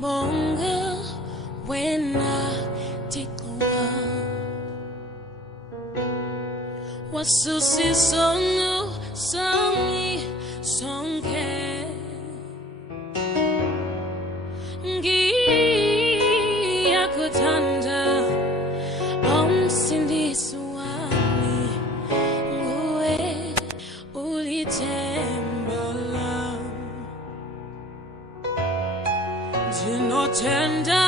bonga when I take wasusi sono songi sonke ngia kutanda omsindisi wami nguwe ulitembala jinotenda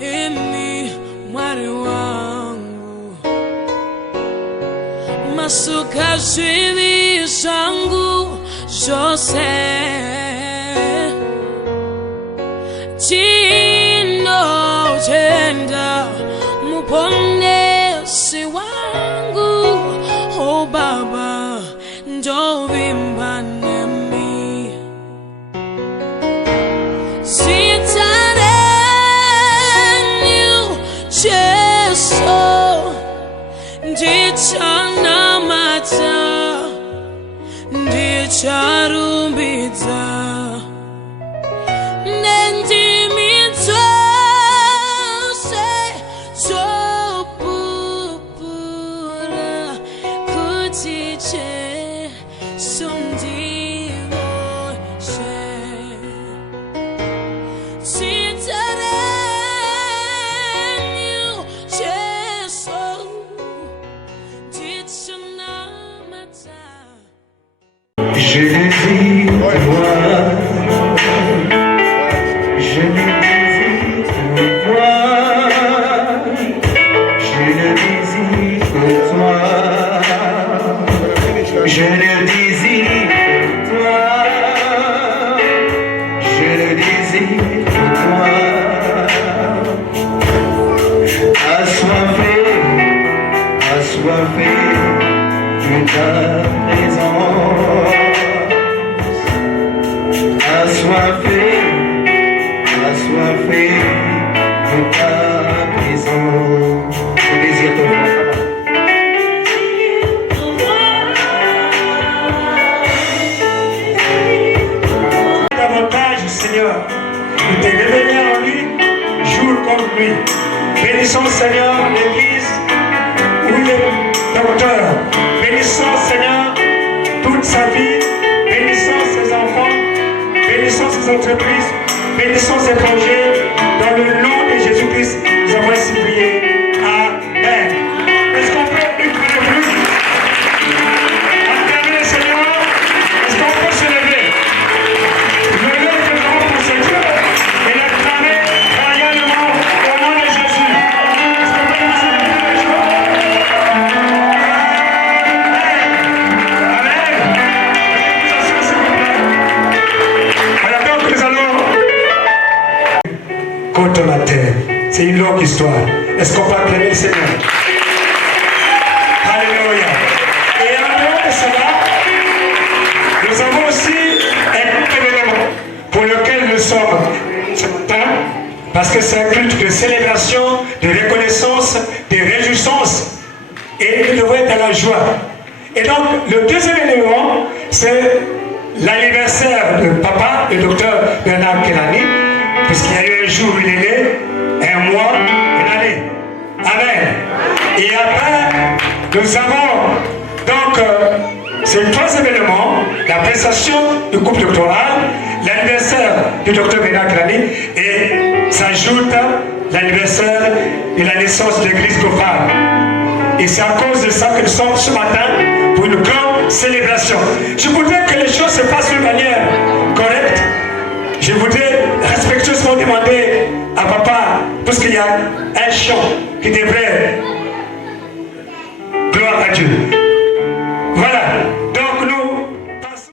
imi mwari wangu masuka zvivi zvangu zvose chinotenda muponesi wangu o baba ndovimba nemi sitarenu jesu ndichanamata ndicharumbidza nendimi dzose dzopupura kuti jesu ndivozve sitarenu jesu je désire te voir, je ne désire te voir, je ne désire que toi, je ne désire que toi, je ne désire que toi, assoiffé de ta présence. Assoiffé de ta présence. Je désire te voir. Davantage, Seigneur, de te révéler en lui, jour comme nuit. Bénissons, Seigneur, l'Église où il est docteur. Bénissons, Seigneur, toute sa vie. Bénissons ses enfants. Bénissons ses entreprises, bénissons ses projets, dans le nom de Jésus-Christ, nous avons ainsi prié. Amen. Est-ce qu'on peut une fois de plus acclamer le Seigneur? Est-ce qu'on peut se lever? Lever le nom pour ce Dieu et l'acclamer royalement au nom de Jésus. Est-ce qu'on peut nous écouter les choses? Amen. Contre la terre. C'est une longue histoire. Est-ce qu'on peut acclamer le Seigneur? Alléluia. Et en dehors de cela, nous avons aussi un autre événement pour lequel nous sommes ce matin, parce que c'est un culte de célébration, de reconnaissance, de réjouissance. Et nous devons être dans la joie. Et donc, le deuxième événement, c'est l'anniversaire de papa, le docteur Bernard Kelani, puisqu'il y a eu un jour où il est né, un mois, une année. Amen. Et après, nous avons donc ces trois événements, la prestation du couple doctoral, l'anniversaire du docteur Bernard Kelani, et s'ajoute l'anniversaire de la naissance de l'église Gofar. Et c'est à cause de ça que nous sommes ce matin pour une grande célébration. Je voudrais que les choses se passent d'une manière correcte. Je voudrais respectueusement demander à papa, parce qu'il y a un chant qui devrait, gloire à Dieu. Voilà, donc nous passons.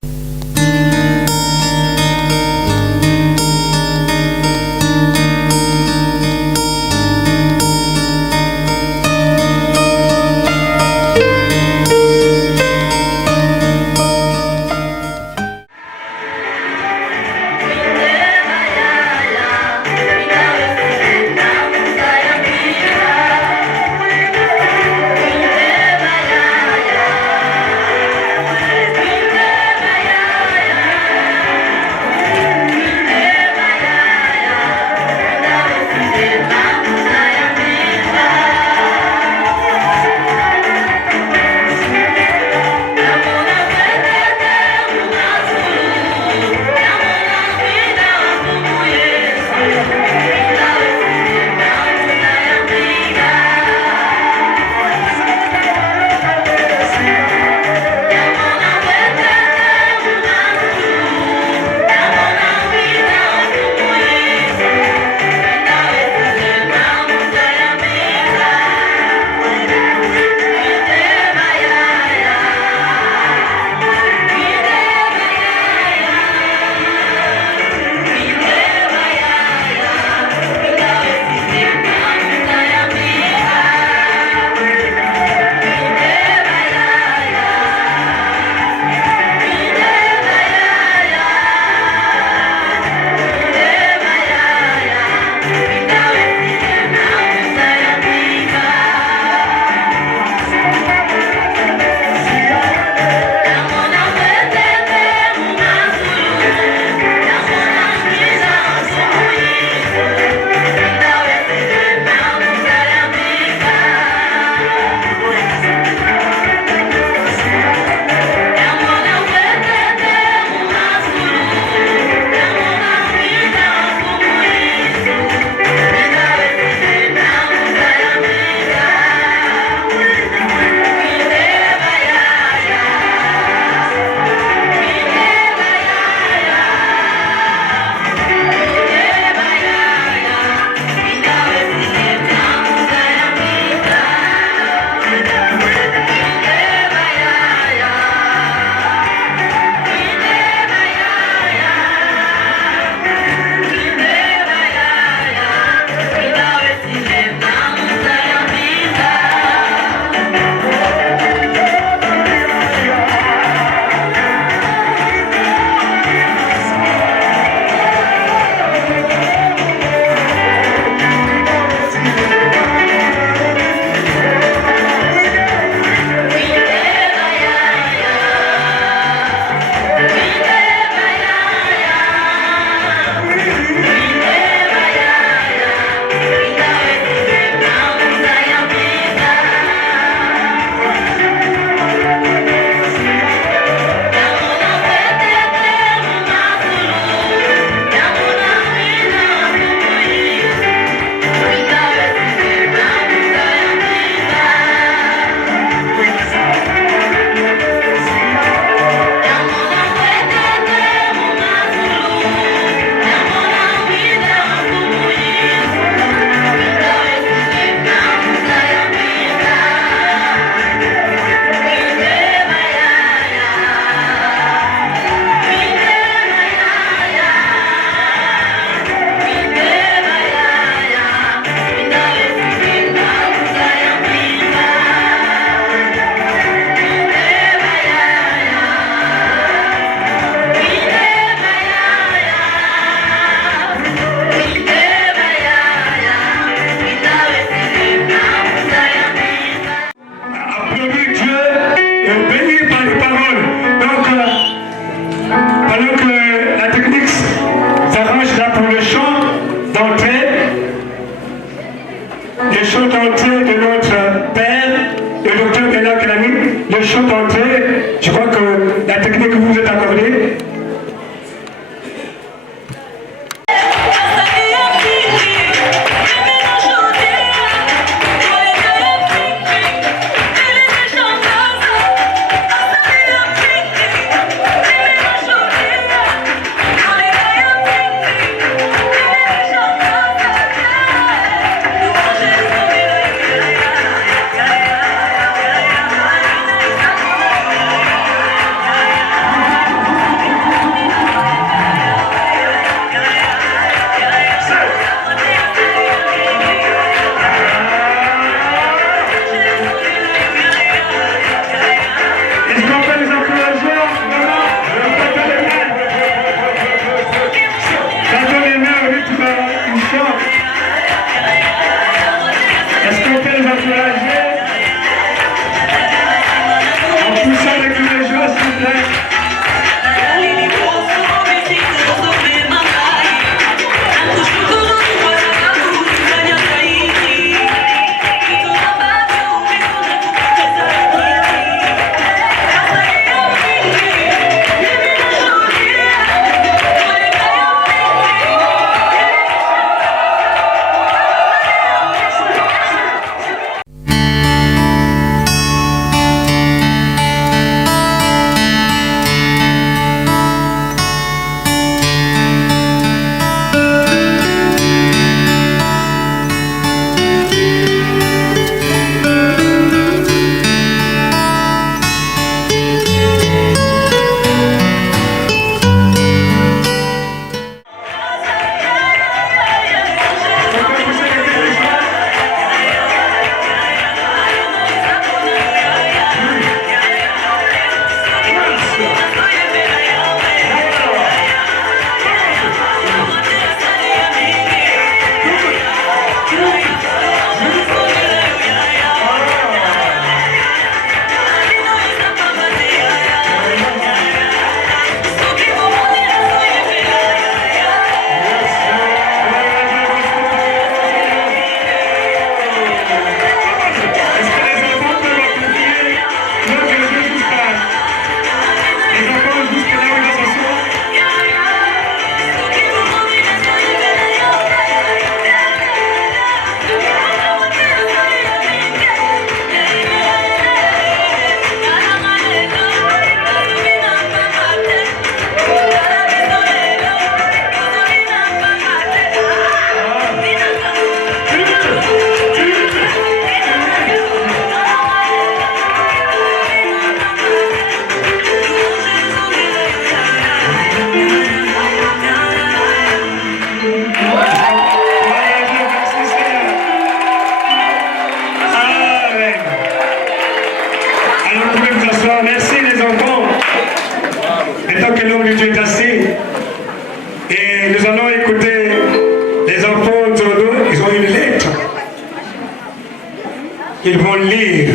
allons lire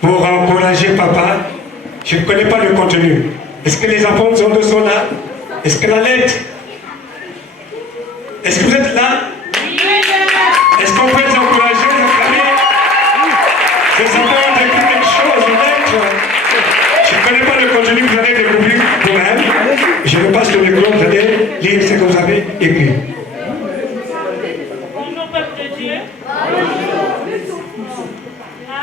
pour encourager papa. Je ne connais pas le contenu. Est-ce que les enfants sont là? Est-ce que la lettre? Est-ce que vous êtes là? Est-ce qu'on peut les encourager, les familles? Ces enfants ont écrit quelque chose, une lettre. Je ne connais pas le contenu, vous allez découvrir vous-même. Je vous passe le micro, vous allez lire ce que vous avez écrit. Bonjour peuple de Dieu. Là,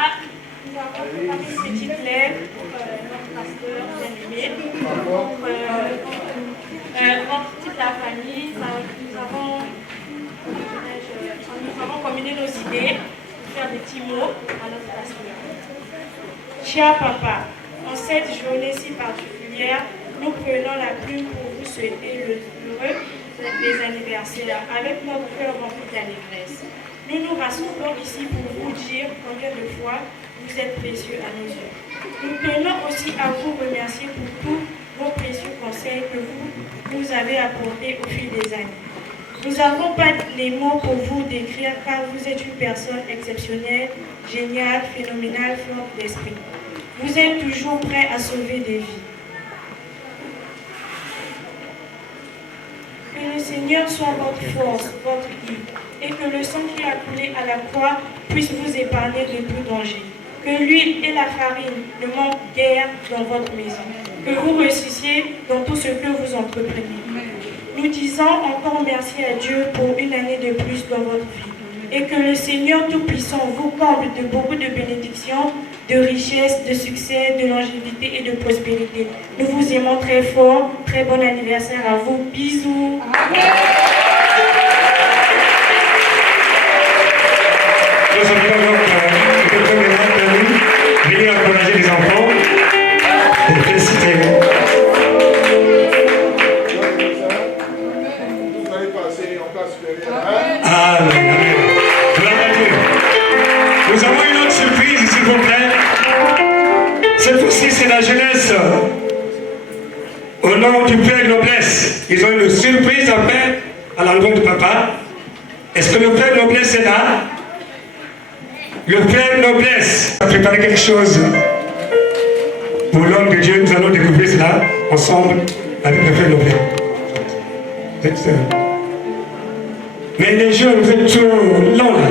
nous avons préparé une petite lettre pour notre pasteur bien-aimé. Pour toute la famille, nous avons combiné nos idées pour faire des petits mots à notre pasteur. Cher papa, en cette journée si particulière, nous prenons la plume pour vous souhaiter le heureux des anniversaires avec notre cœur rempli d'allégresse. Nous nous rassemblons ici pour vous dire combien de fois vous êtes précieux à nos yeux. Nous tenons aussi à vous remercier pour tous vos précieux conseils que vous nous avez apportés au fil des années. Nous n'avons pas les mots pour vous décrire car vous êtes une personne exceptionnelle, géniale, phénoménale, forte d'esprit. Vous êtes toujours prêt à sauver des vies. Que le Seigneur soit votre force, votre guide, et que le sang qui a coulé à la croix puisse vous épargner de tout danger. Que l'huile et la farine ne manquent guère dans votre maison. Que vous réussissiez dans tout ce que vous entreprenez. Nous disons encore merci à Dieu pour une année de plus dans votre vie. Et que le Seigneur Tout-Puissant vous comble de beaucoup de bénédictions, de richesses, de succès, de longévité et de prospérité. Nous vous aimons très fort. Très bon anniversaire à vous. Bisous. Nous sommes venir encourager les enfants et féliciter. Vous allez passer en classe supérieure. Amen. Nous avons une autre surprise, s'il vous plaît. Cette fois-ci, c'est la jeunesse. Au nom du Père Noblesse, ils ont une surprise à faire à l'endroit de papa. Est-ce que le Père Noblesse est là? Le Père Noblesse a préparé quelque chose pour l'homme de Dieu. Nous allons découvrir cela ensemble avec le Père Noblesse. Mais les jeunes, vous êtes trop longs là.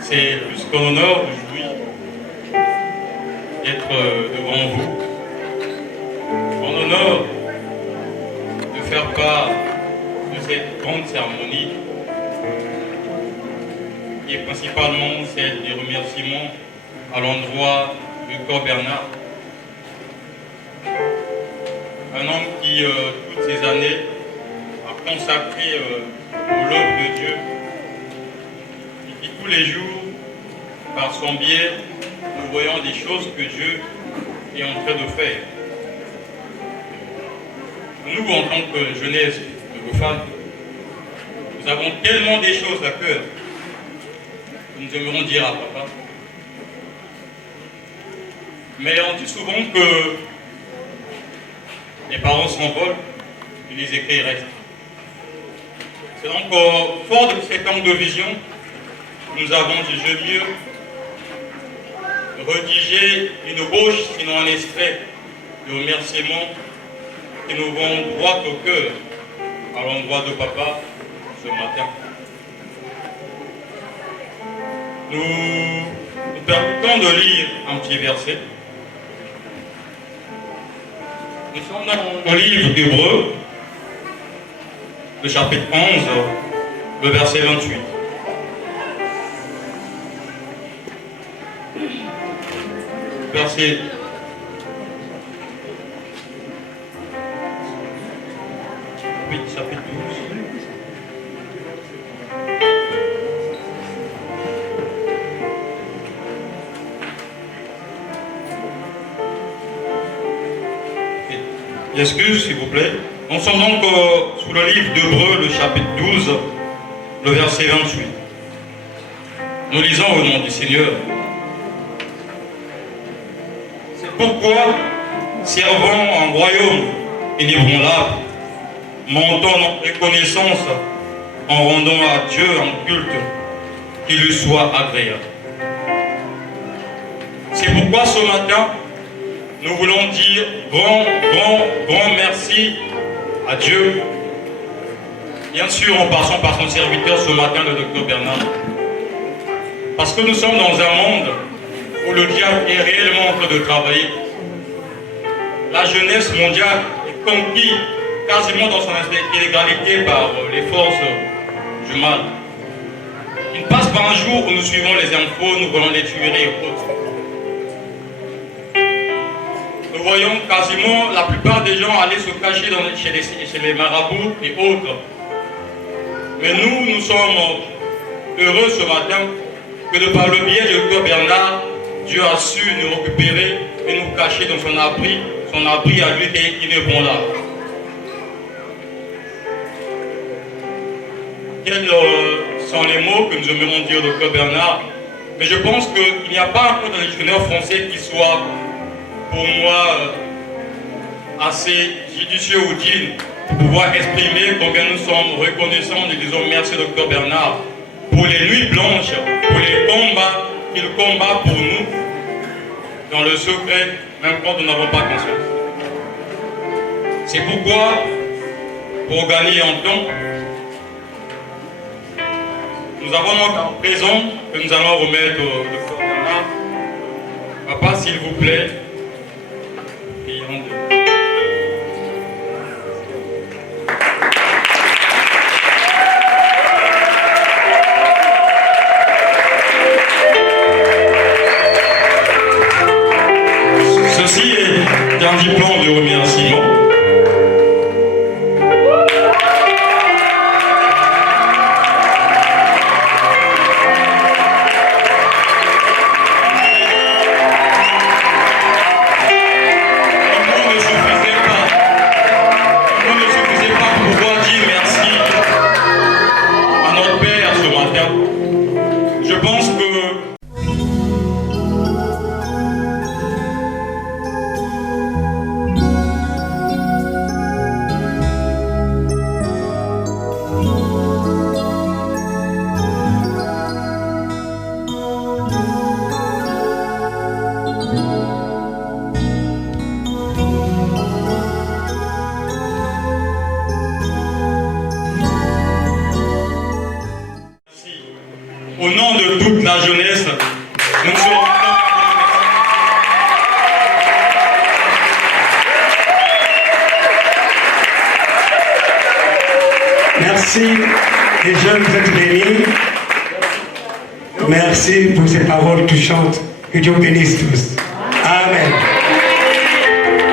C'est plus qu'un honneur aujourd'hui d'être devant vous. Un honneur de faire part de cette grande cérémonie qui est principalement celle des remerciements à l'endroit de Corps Bernard. Un homme qui, toutes ces années, a consacré l'œuvre de Dieu et qui, tous les jours, par son biais, nous voyons des choses que Dieu est en train de faire. Nous, en tant que jeunesse de Gofal, nous avons tellement des choses à cœur que nous aimerions dire à papa. Mais on dit souvent que les parents s'envolent et les écrits restent. C'est donc fort de cet angle de vision que nous avons jugé mieux rédiger une ébauche, sinon un extrait de remerciements qui nous vont droit au cœur à l'endroit de papa ce matin. Nous permettons de lire un petit verset. Nous sommes dans le livre d'Hébreux, le chapitre 11, le verset 28. Verset 8, chapitre 12. Excuse, s'il vous plaît. Nous sommes donc sous le livre d'Hébreux, le chapitre 12, le verset 28. Nous lisons au nom du Seigneur. C'est pourquoi, servant un royaume inébranlable, montons notre reconnaissance en rendant à Dieu un culte qui lui soit agréable. C'est pourquoi ce matin, nous voulons dire grand merci à Dieu. Bien sûr, en passant par son serviteur ce matin, le docteur Bernard. Parce que nous sommes dans un monde où le diable est réellement en train de travailler. La jeunesse mondiale est conquise quasiment dans son intégralité par les forces du mal. Il ne passe pas un jour où nous suivons les infos, nous voyons les tueries et autres. Nous voyons quasiment la plupart des gens aller se cacher chez les marabouts et autres. Mais nous sommes heureux ce matin que de par le biais du docteur Bernard, Dieu a su nous récupérer et nous cacher dans son abri à lui qui est bon là. Quels sont les mots que nous aimerions dire au docteur Bernard? Mais je pense qu'il n'y a pas un dictionnaire français qui soit pour moi assez judicieux ou digne pour pouvoir exprimer combien nous sommes reconnaissants. Nous disons merci docteur Bernard pour les nuits blanches, pour les combats qu'il combat pour nous dans le secret, même quand nous n'avons pas conscience. C'est pourquoi, pour gagner en temps, nous avons donc un présent que nous allons remettre au docteur Bernard. Papa, s'il vous plaît, prions de... Ceci est un diplôme de remerciement. Au nom de toute la jeunesse, nous sommes... Merci, les jeunes, vous êtes bénis. Merci pour ces paroles touchantes. Que Dieu vous bénisse tous. Amen.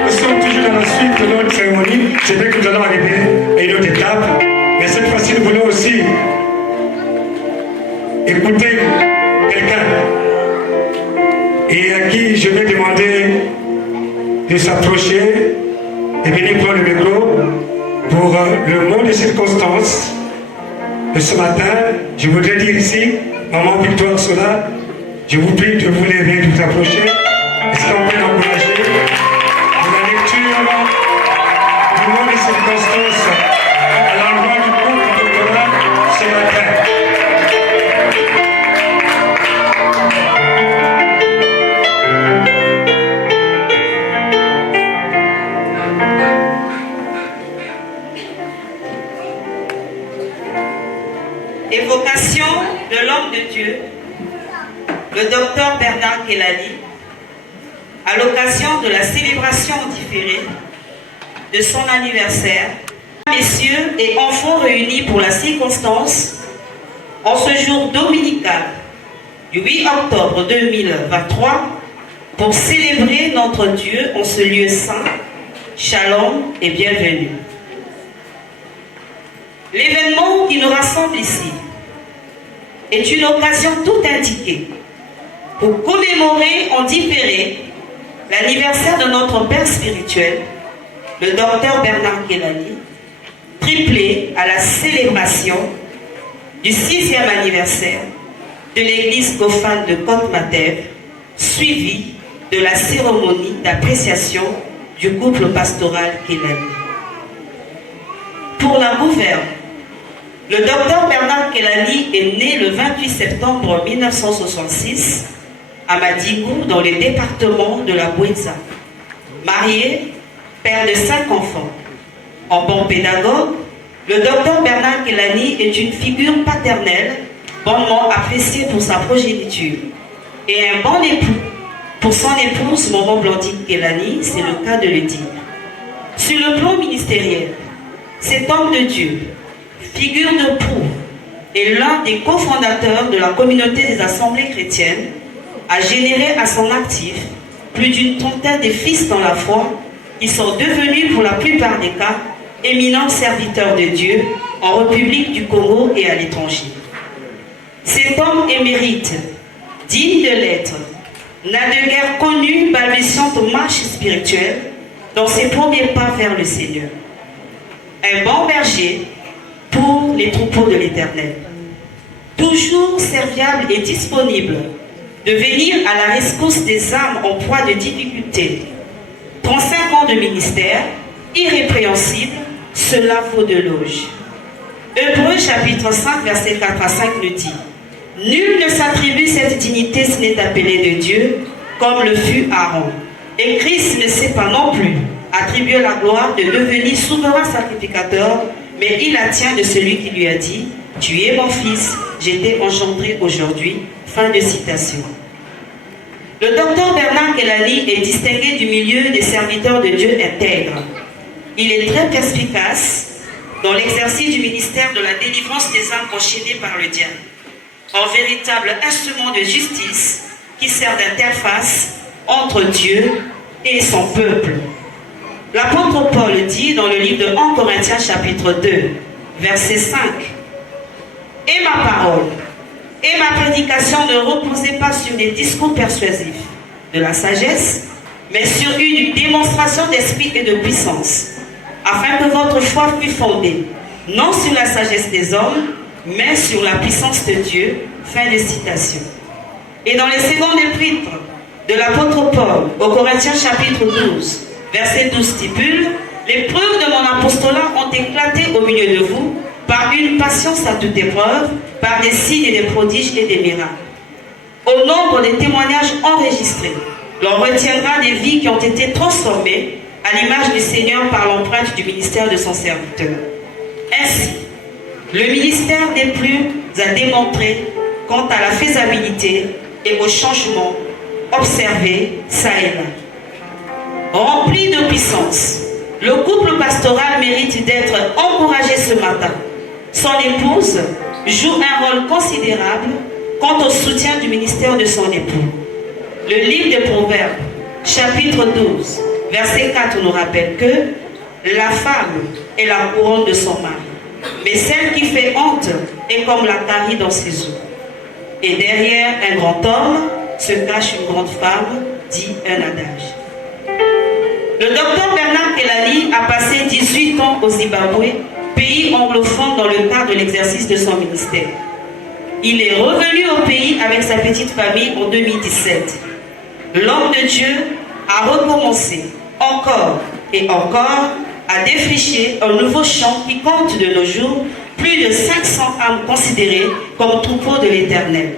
Nous sommes toujours dans la suite de notre cérémonie. C'est vrai que nous allons arriver à une autre étape. Mais cette fois-ci, nous voulons aussi écouter quelqu'un et à qui je vais demander de s'approcher et venir prendre le micro pour le mot de circonstance de ce matin. Je voudrais dire ici, Maman Victoire Sola, je vous prie de vous lever, de vous approcher. Est-ce qu'on peut l'encourager pour la lecture du mot de circonstance à l'endroit du groupe doctoral ce matin? Évocation de l'homme de Dieu, le docteur Bernard Kelani, à l'occasion de la célébration différée de son anniversaire. Messieurs et enfants réunis pour la circonstance, en ce jour dominical du 8 octobre 2023, pour célébrer notre Dieu en ce lieu saint, shalom et bienvenue. L'événement qui nous rassemble ici est une occasion tout indiquée pour commémorer en différé l'anniversaire de notre Père spirituel, le docteur Bernard Kelani, triplé à la célébration du 6e anniversaire de l'église Goffane de Côte-Matev, suivi de la cérémonie d'appréciation du couple pastoral Kelani. Pour la gouverne, Le docteur Bernard Kelani est né le 28 septembre 1966 à Madingo, dans le département de la Bouéza. Marié, père de 5 enfants. En bon pédagogue, le docteur Bernard Kelani est une figure paternelle, bonnement appréciée pour sa progéniture, et un bon époux pour son épouse, Maman Blandine Kelani, c'est le cas de le dire. Sur le plan ministériel, cet homme de Dieu, figure de proue, est l'un des cofondateurs de la communauté des assemblées chrétiennes, a généré à son actif plus d'une trentaine de fils dans la foi qui sont devenus pour la plupart des cas éminents serviteurs de Dieu en République du Congo et à l'étranger. Cet homme émérite, digne de l'être, n'a de guère connu balbutiante marche spirituelle dans ses premiers pas vers le Seigneur. Un bon berger pour les troupeaux de l'Éternel. Toujours serviable et disponible de venir à la rescousse des âmes en proie de difficultés. 35 ans de ministère, irrépréhensible, cela vaut de loge. Hébreux chapitre 5, verset 4 à 5 nous dit: nul ne s'attribue cette dignité s'il n'est appelé de Dieu, comme le fut Aaron. Et Christ ne s'est pas non plus attribué la gloire de devenir souverain sacrificateur, mais il la tient de celui qui lui a dit: tu es mon fils, j'ai été engendré aujourd'hui. Fin de citation. Le docteur Bernard Kelani est distingué du milieu des serviteurs de Dieu intègres. Il est très perspicace dans l'exercice du ministère de la délivrance des âmes enchaînées par le diable, un véritable instrument de justice qui sert d'interface entre Dieu et son peuple. L'apôtre Paul dit dans le livre de 1 Corinthiens chapitre 2, verset 5: et ma parole et ma prédication ne reposaient pas sur des discours persuasifs de la sagesse, mais sur une démonstration d'esprit et de puissance, afin que votre foi fût fondée, non sur la sagesse des hommes, mais sur la puissance de Dieu. Fin de citation. Et dans les secondes épîtres de l'apôtre Paul, aux Corinthiens chapitre 12, verset 12 stipule: les preuves de mon apostolat ont éclaté au milieu de vous, par une patience à toute épreuve, par des signes et des prodiges et des miracles. Au nombre des témoignages enregistrés, l'on retiendra des vies qui ont été transformées à l'image du Seigneur par l'empreinte du ministère de son serviteur. Ainsi, le ministère des plumes a démontré quant à la faisabilité et au changement observé ça et là. Rempli de puissance, le couple pastoral mérite d'être encouragé ce matin. Son épouse joue un rôle considérable quant au soutien du ministère de son époux. Le livre des Proverbes, chapitre 12, verset 4 nous rappelle que la femme est la couronne de son mari, mais celle qui fait honte est comme la carie dans ses os. Et derrière un grand homme se cache une grande femme, dit un adage. Le docteur Bernard Kelani a passé 18 ans au Zimbabwe, pays anglophone, dans le cadre de l'exercice de son ministère. Il est revenu au pays avec sa petite famille en 2017. L'homme de Dieu a recommencé encore et encore à défricher un nouveau champ qui compte de nos jours plus de 500 âmes considérées comme troupeaux de l'Éternel.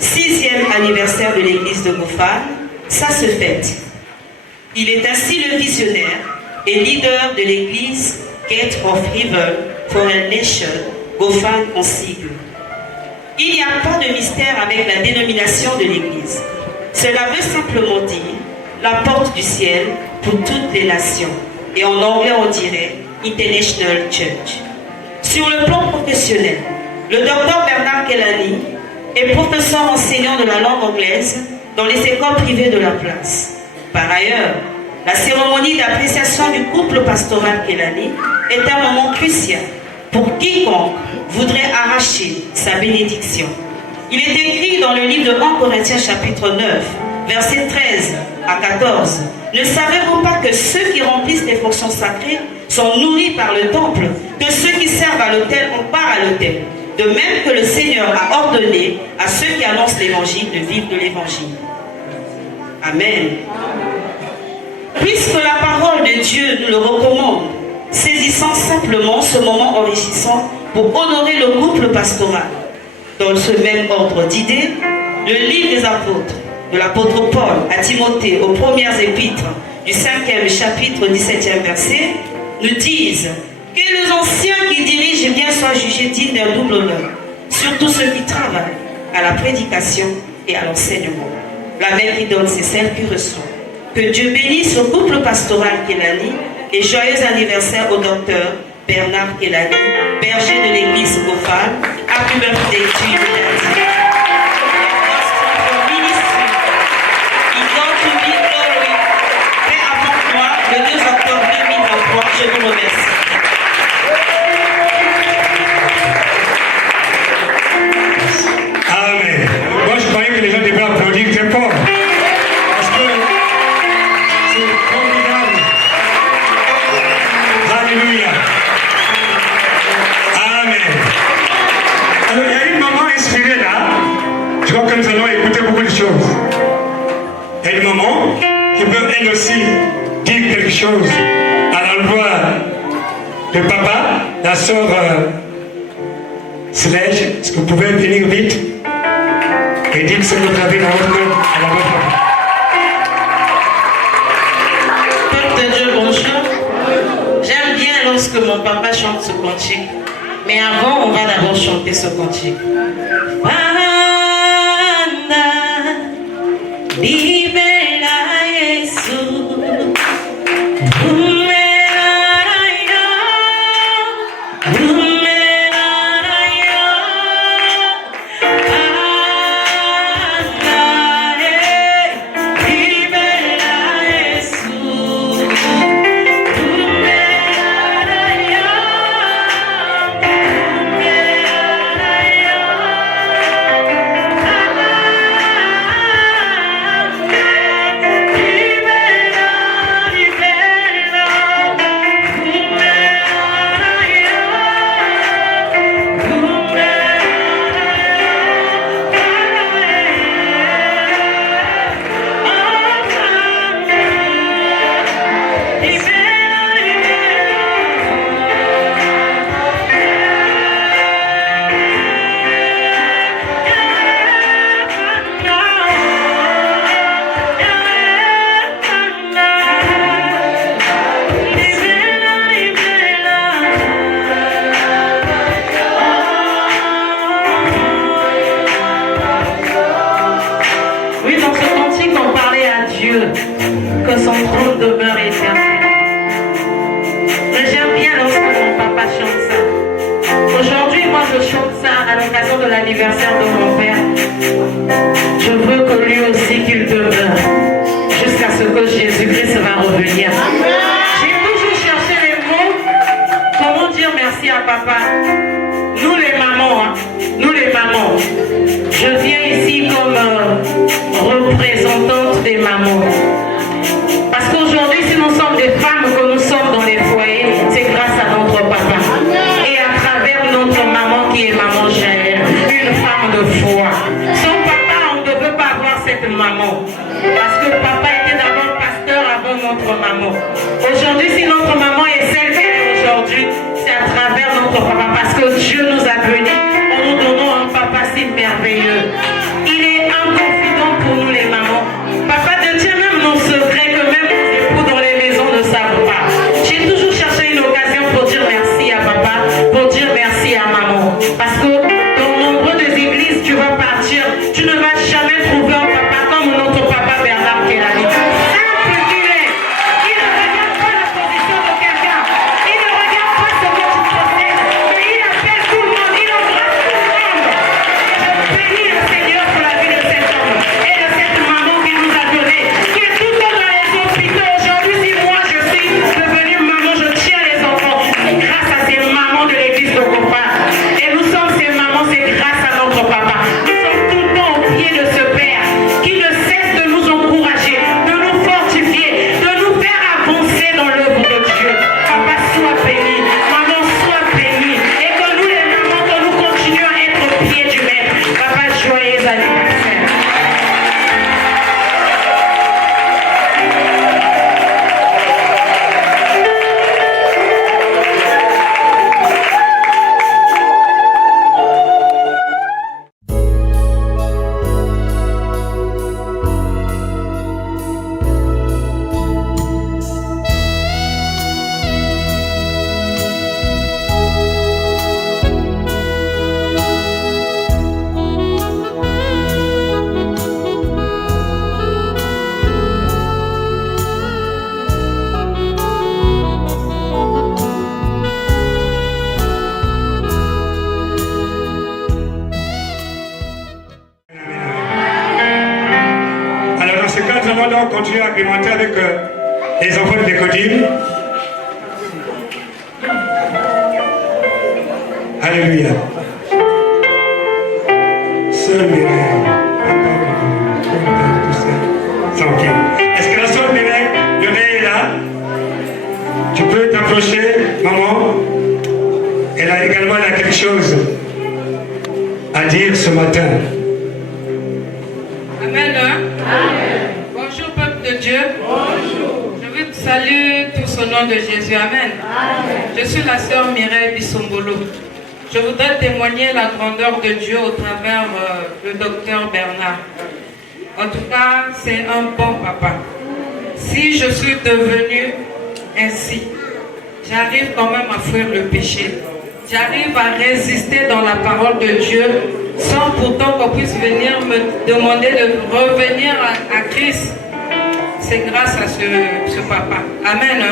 6e anniversaire de l'église de Gofan, ça se fête. Il est ainsi le visionnaire et leader de l'église Gate of Heaven for a Nation, Gofan en sigle. Il n'y a pas de mystère avec la dénomination de l'église. Cela veut simplement dire la porte du ciel pour toutes les nations. Et en anglais on dirait International Church. Sur le plan professionnel, le docteur Bernard Kelani est professeur enseignant de la langue anglaise dans les écoles privées de la place. Par ailleurs, la cérémonie d'appréciation du couple pastoral Kelani est un moment crucial pour quiconque voudrait arracher sa bénédiction. Il est écrit dans le livre de 1 Corinthiens chapitre 9, versets 13 à 14. Ne savez-vous pas que ceux qui remplissent les fonctions sacrées sont nourris par le temple, que ceux qui servent à l'autel ont part à l'autel, de même que le Seigneur a ordonné à ceux qui annoncent l'évangile de vivre de l'évangile. Amen. Puisque la parole de Dieu nous le recommande, saisissant simplement ce moment enrichissant pour honorer le couple pastoral. Dans ce même ordre d'idées, le livre des apôtres, de l'apôtre Paul à Timothée aux premières épîtres du 5e chapitre 17e verset, nous disent que les anciens qui dirigent bien soient jugés dignes d'un double honneur, surtout ceux qui travaillent à la prédication et à l'enseignement. La mère qui donne, c'est celle qui reçoit. Que Dieu bénisse le couple pastoral Kelani et joyeux anniversaire au docteur Bernard Kelani, berger de l'église Gofal. Happy birthday to you, Daddy. Le 2 octobre 2023, je vous remercie. Amen. Moi, je croyais que les gens devaient applaudir très fort. Parce que c'est formidable. Alléluia. Amen. Alors, il y a une maman inspirée là. Je crois que nous allons écouter beaucoup de choses. Il y a une maman qui veut elle aussi dire quelque chose à l'endroit de papa, la sœur Slège. Est-ce que vous pouvez venir vite et dire ce que vous avez dans votre cœur à la bonne papa? Peuple de Dieu, bonjour. J'aime bien lorsque mon papa chante ce cantique. Mais avant, on va d'abord chanter ce cantique. L'anniversaire de mon père, je veux que lui aussi qu'il demeure jusqu'à ce que Jésus-Christ va revenir. J'ai toujours cherché les mots, comment dire merci à papa. Nous les mamans, hein, nous les mamans, je viens ici comme représentante des mamans. Parce qu'aujourd'hui, si nous sommes des femmes que nous sommes dans les foyers, c'est grâce à notre papa. Et à travers notre maman qui est maman Jaël, une femme de foi. Son papa, on ne peut pas avoir cette maman. Parce que papa était d'abord pasteur avant notre maman. Aujourd'hui, si notre maman est celle qu'elle est aujourd'hui, c'est à travers notre papa. Parce que Dieu nous a bénis en nous donnant un papa si merveilleux. Il est un confident pour nous les mamans. Papa détient même nos secrets que même nos époux dans les maisons ne savent pas. J'ai toujours cherché une occasion pour dire merci à papa, pour dire merci à maman. Parce que dans nombre des églises, tu vas partir, tu ne vas jamais trouver un papa comme notre papa Bernard Kelani. Simple qu'il est. Il ne regarde pas la position de quelqu'un. Il ne regarde pas ce que tu possèdes. Mais il appelle tout le monde. Il embrasse tout le monde. Je bénis le Seigneur pour la vie de cet homme et de cette maman qui nous a donné, qui est tout le temps dans les hôpitaux. Aujourd'hui, si moi je suis devenue maman, je tiens les enfants grâce à ces mamans de l'église de Copa. Et nous sommes ces mamans, c'est grâce à notre papa. Nous sommes tout le temps au pied de ce Père qui ne cesse de nous encourager, de nous fortifier, de nous faire avancer dans l'œuvre de Dieu. Papa, sois béni. Maman, sois béni. Et que nous les mamans, que nous continuions à être au pied du Maître. Papa, joyeux anniversaire. vais agrémenter avec les enfants de Nicodime. Alléluia. Sœur Mireille, tranquille. Est-ce que la sœur Mireille, est là? Tu peux t'approcher, maman? Elle a également quelque chose à dire ce matin. Amen. Bonjour peuple de Dieu. Bonjour. Je veux te saluer tous au nom de Jésus. Amen. Je suis la sœur Mireille Bissombolo. Je voudrais témoigner la grandeur de Dieu au travers le docteur Bernard. En tout cas, c'est un bon papa. Si je suis devenue ainsi, j'arrive quand même à fuir le péché. J'arrive à résister dans la parole de Dieu sans pourtant qu'on puisse venir me demander de revenir à Christ. C'est grâce à ce papa. Amen.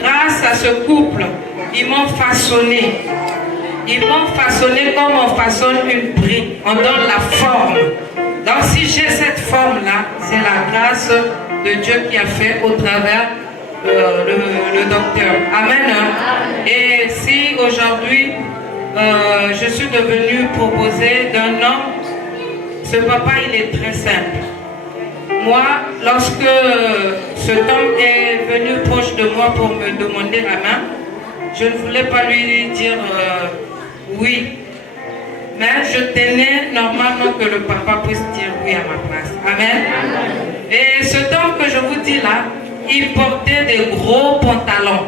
Grâce à ce couple, ils m'ont façonné. Ils m'ont façonné comme on façonne une brique. On donne la forme. Donc si j'ai cette forme-là, c'est la grâce de Dieu qui a fait au travers le docteur. Amen. Et si aujourd'hui je suis devenue proposée d'un homme, ce papa il est très simple. Moi, lorsque cet homme est venu proche de moi pour me demander la main, je ne voulais pas lui dire oui. Mais je tenais normalement que le papa puisse dire oui à ma place. Amen. Et cet homme que je vous dis là, il portait des gros pantalons.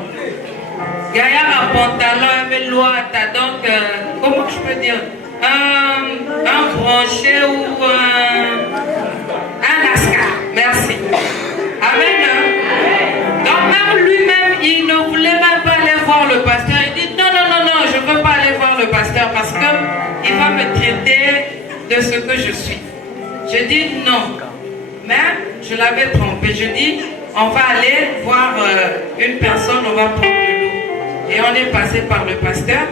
Gaillard à pantalon, mais loi, donc, comment je peux dire, un branché ou un lascar. Merci. Amen. Donc même lui-même, il ne voulait même pas aller voir le pasteur. Il dit non, je ne veux pas aller voir le pasteur parce qu'il va me traiter de ce que je suis. Je dis non. Mais je l'avais trompé. Je dis, on va aller voir une personne, on va prendre de l'eau. Et on est passé par le pasteur.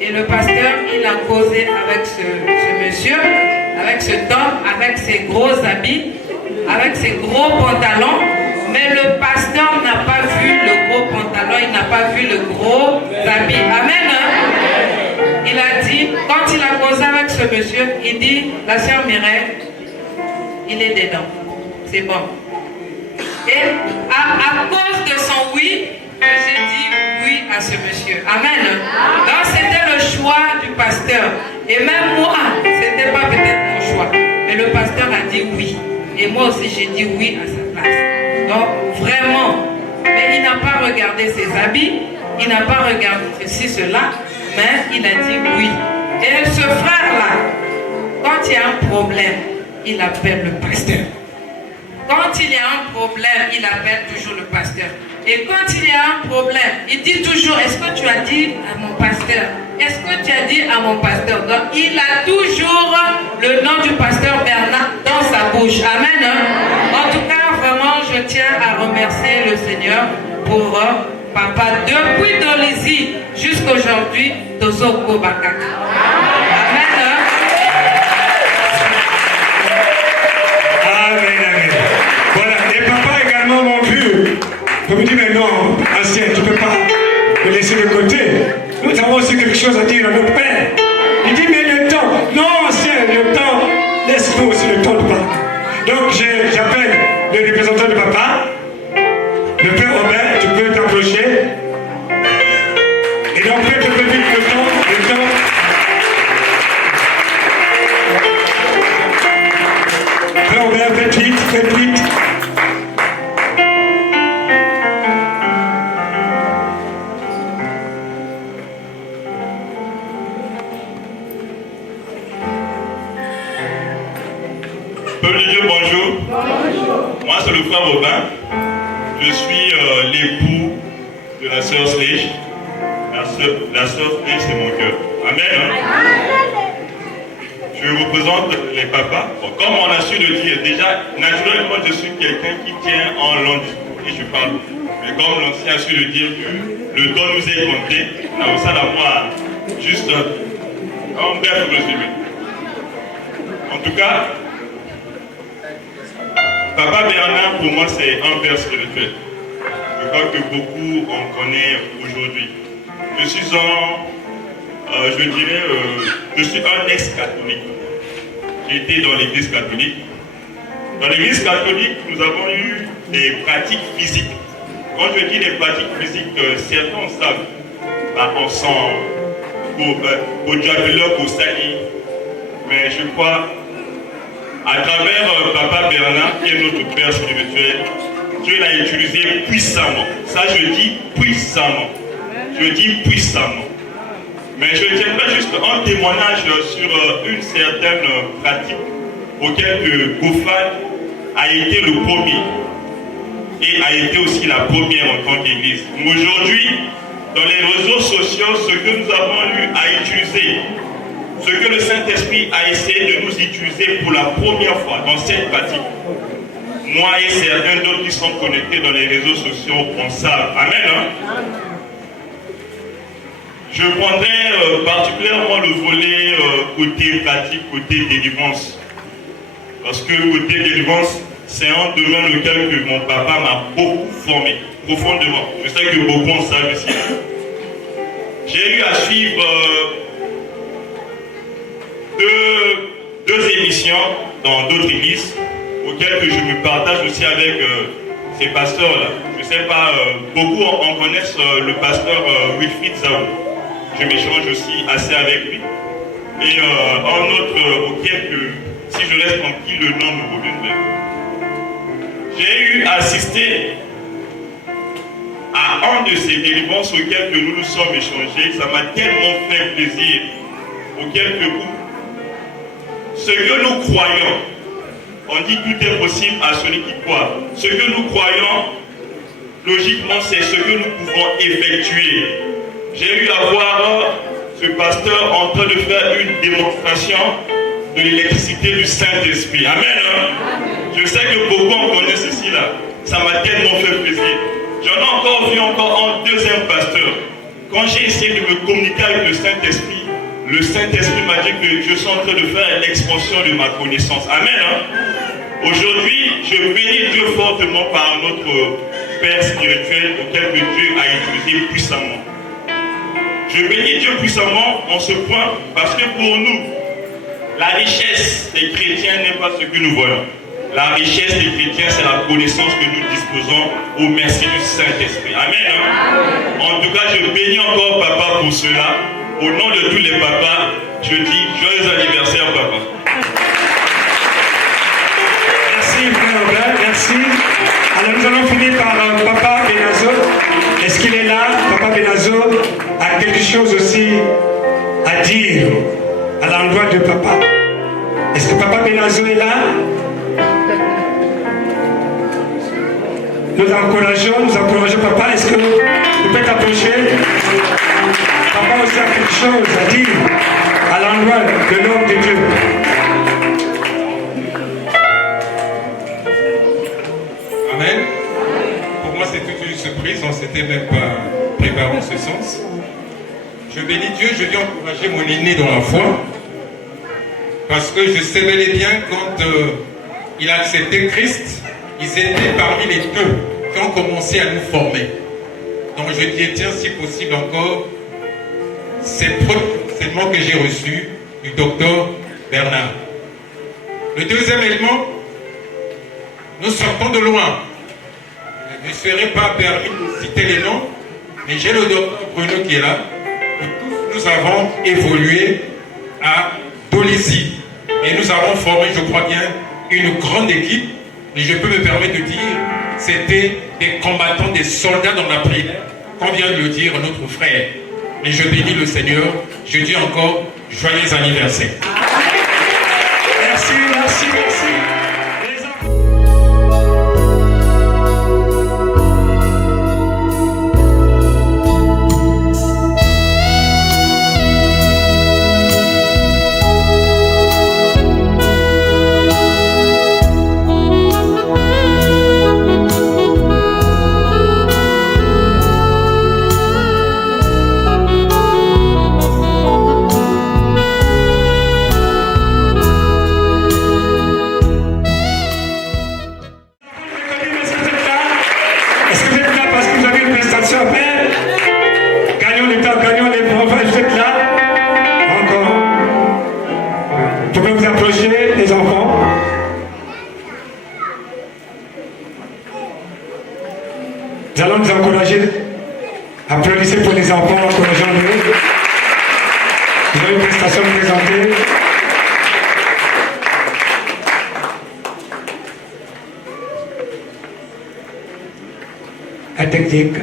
Et le pasteur, il a causé avec ce monsieur, avec cet homme, avec ses gros habits, avec ses gros pantalons. Mais le pasteur n'a pas vu le gros pantalon, il n'a pas vu le gros habit. Amen. Il a dit, quand il a causé avec ce monsieur, il dit, la sœur Mireille, il est dedans. C'est bon. Et à cause de son oui, j'ai dit oui à ce monsieur. Amen. Donc c'était le choix du pasteur. Et même moi, c'était pas peut-être mon choix. Mais le pasteur a dit oui. Et moi aussi, j'ai dit oui à sa place. Donc vraiment, mais il n'a pas regardé ses habits, il n'a pas regardé ceci, cela, mais il a dit oui. Et ce frère-là, quand il y a un problème, il appelle le pasteur. Quand il y a un problème, il appelle toujours le pasteur. Et quand il y a un problème, il dit toujours, est-ce que tu as dit à mon pasteur? Est-ce que tu as dit à mon pasteur? Donc il a toujours le nom du pasteur Bernard dans sa bouche. Amen. En tout cas, vraiment, je tiens à remercier le Seigneur pour papa depuis Dolisie jusqu'aujourd'hui, Tozoko Bakaka. Amen. Voilà, les papas également m'ont vu. Je me dis, mais non, ancien, tu ne peux pas me laisser de côté. Nous avons aussi quelque chose à dire à notre père. Il dit, mais le temps, non, ancien, le temps, laisse-nous aussi le temps de parler. Donc, j'appelle le représentant de papa, le père Robert, tu peux t'approcher. Et donc, faites un peu vite le temps. Père Robert, faites vite. Peuple de Dieu, bonjour. Moi, c'est le frère Robin. Je suis l'époux de la sœur Sledge. La sœur Sledge, c'est mon cœur. Amen. Je représente les papas. Bon, comme on a su le dire, déjà, naturellement, je suis quelqu'un qui tient en long discours et je parle. Mais comme l'ancien a su le dire, que le temps nous est compté, on a aussi à moi juste un bref résumé. En tout cas, Papa Bernard, pour moi, c'est un père spirituel. Je crois que beaucoup en connaissent aujourd'hui. Je suis je suis un ex-catholique. J'ai été dans l'église catholique. Dans l'église catholique, nous avons eu des pratiques physiques. Quand je dis des pratiques physiques, certains savent. On sent au diable, au sali. Mais je crois, à travers Papa Bernard, qui est notre père spirituel, Dieu l'a utilisé puissamment. Ça, je dis puissamment. Je dis puissamment. Mais je tiendrai juste un témoignage sur une certaine pratique auquel le GoFad a été le premier et a été aussi la première en tant qu'église. Aujourd'hui, dans les réseaux sociaux, ce que nous avons eu à utiliser, ce que le Saint-Esprit a essayé de nous utiliser pour la première fois dans cette pratique, moi et certains d'autres qui sont connectés dans les réseaux sociaux, on savent. Amen. Hein? Je prendrai particulièrement le volet côté pratique, côté délivrance. Parce que côté délivrance, c'est un domaine auquel que mon papa m'a beaucoup formé, profondément. Je sais que beaucoup en savent ici. J'ai eu à suivre deux émissions dans d'autres églises, auxquelles que je me partage aussi avec ces pasteurs-là. Je ne sais pas, beaucoup en connaissent le pasteur Wilfried Zaou. Je m'échange aussi assez avec lui. Et un autre auquel que, si je laisse tranquille, le nom me reviendrait. J'ai eu à assister à un de ces délivrances auxquelles que nous nous sommes échangés. Ça m'a tellement fait plaisir. Auquel que ce que nous croyons, on dit tout est possible à celui qui croit. Ce que nous croyons, logiquement, c'est ce que nous pouvons effectuer. J'ai eu à voir ce pasteur en train de faire une démonstration de l'électricité du Saint-Esprit. Amen. Hein? Je sais que beaucoup en connaissent ceci là. Ça m'a tellement fait plaisir. J'en ai encore vu un deuxième pasteur. Quand j'ai essayé de me communiquer avec le Saint-Esprit m'a dit que je suis en train de faire l'expansion de ma connaissance. Amen. Hein? Aujourd'hui, je bénis Dieu fortement par notre Père spirituel auquel Dieu a utilisé puissamment. Je bénis Dieu puissamment en ce point parce que pour nous, la richesse des chrétiens n'est pas ce que nous voyons. La richesse des chrétiens, c'est la connaissance que nous disposons au merci du Saint-Esprit. Amen. Hein? En tout cas, je bénis encore Papa pour cela. Au nom de tous les papas, je dis joyeux anniversaire, Papa. Merci, frère Robert, merci. Alors, nous allons finir par Papa Benazo. Est-ce qu'il est là? Papa Benazo a quelque chose aussi à dire à l'endroit de Papa. Est-ce que Papa Benazo est là? Nous encourageons Papa. Est-ce que vous pouvez t'approcher? Papa aussi a quelque chose à dire à l'endroit de l'homme de Dieu. Amen. Pour moi, c'est toute une surprise. On ne s'était même pas préparé en ce sens. Je bénis Dieu, je viens encourager mon aîné dans la foi. Parce que je sais bel et bien, quand il a accepté Christ, ils étaient parmi les deux qui ont commencé à nous former. Donc je détiens, si possible encore, ces enseignements que j'ai reçus du docteur Bernard. Le deuxième élément, nous sortons de loin. Je ne serai pas permis de citer les noms, mais j'ai le docteur Bruno qui est là. Tous nous avons évolué à Dolisie. Et nous avons formé, je crois bien, une grande équipe. Et je peux me permettre de dire, c'était des combattants, des soldats dans la prière, comme vient de le dire notre frère. Et je bénis le Seigneur. Je dis encore, joyeux anniversaire. Merci, merci, merci. Applaudissez pour les enfants, encourageons-les. Ils ont une prestation présentée. La technique.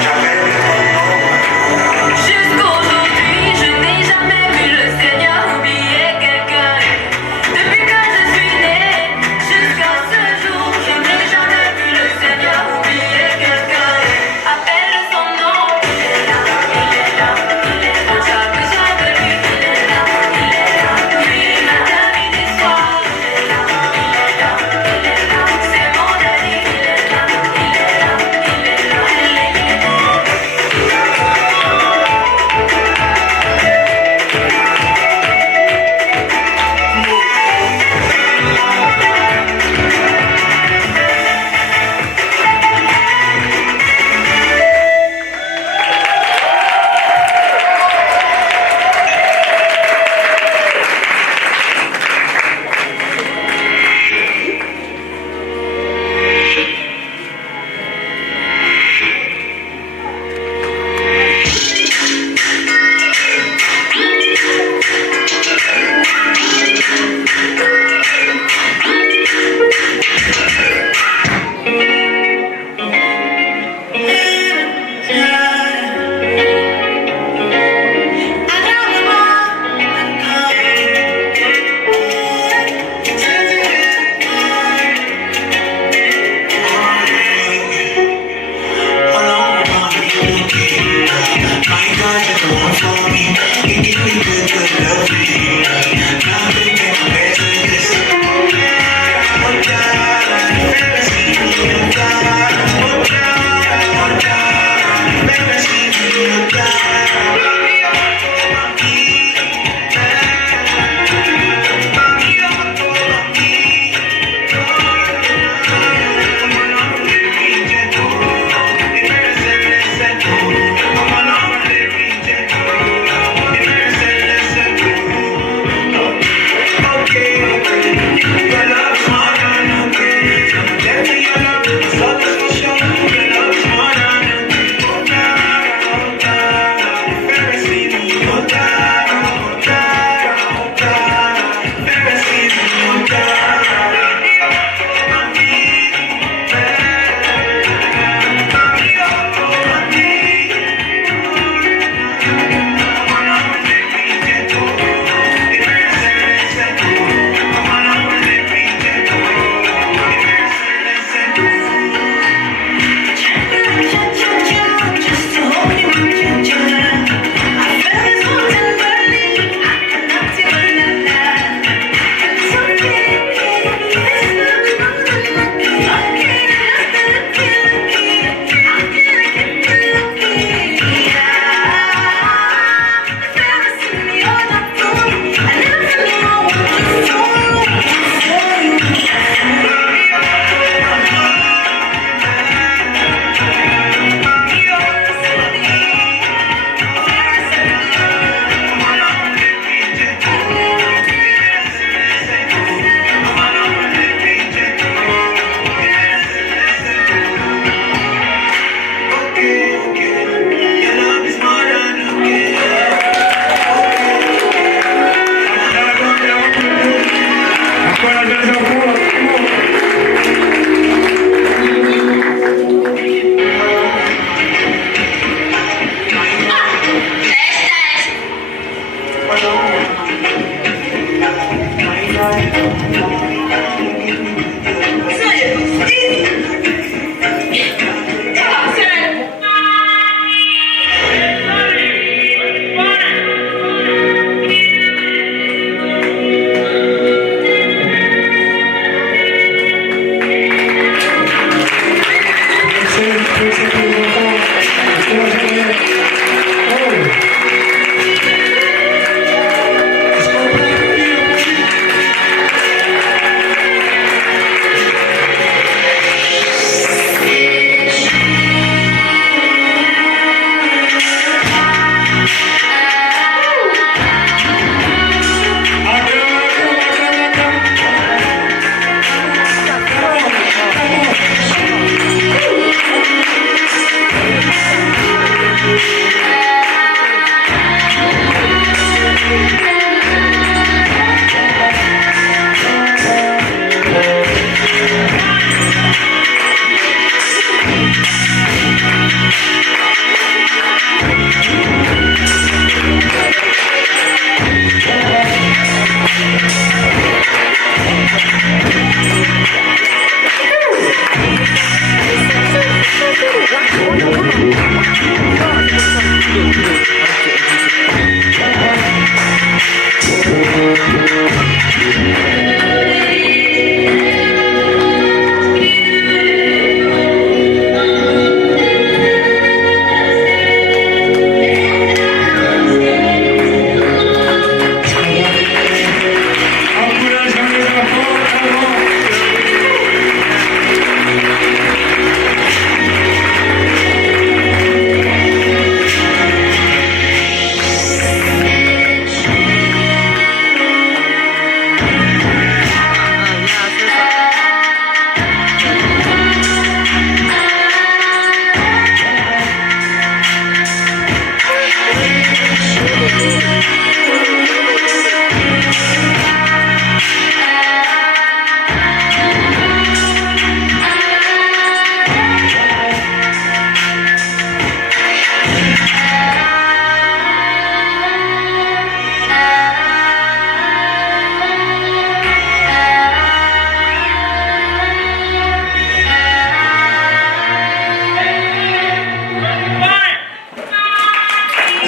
J'avais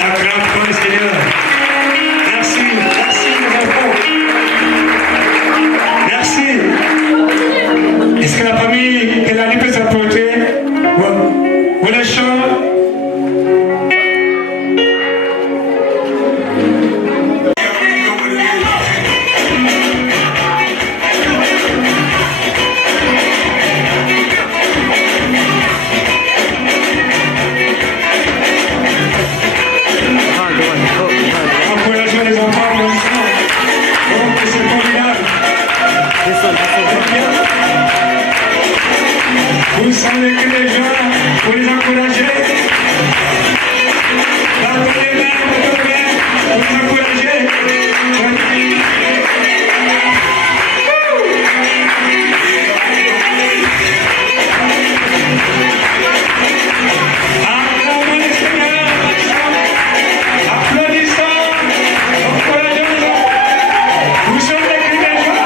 Acclame pour le Seigneur. Merci, merci mes enfants. Merci. Est-ce que la famille Kelani peut s'apporter? Ou les chants? Encourageons les enfants comme ça. Oh, c'est formidable. Vous savez que les gens, pour les encourager, battez les mains, pour les encourager. Acclamons le Seigneur, applaudissons, encourageons les enfants. Vous sommes les cris de joie.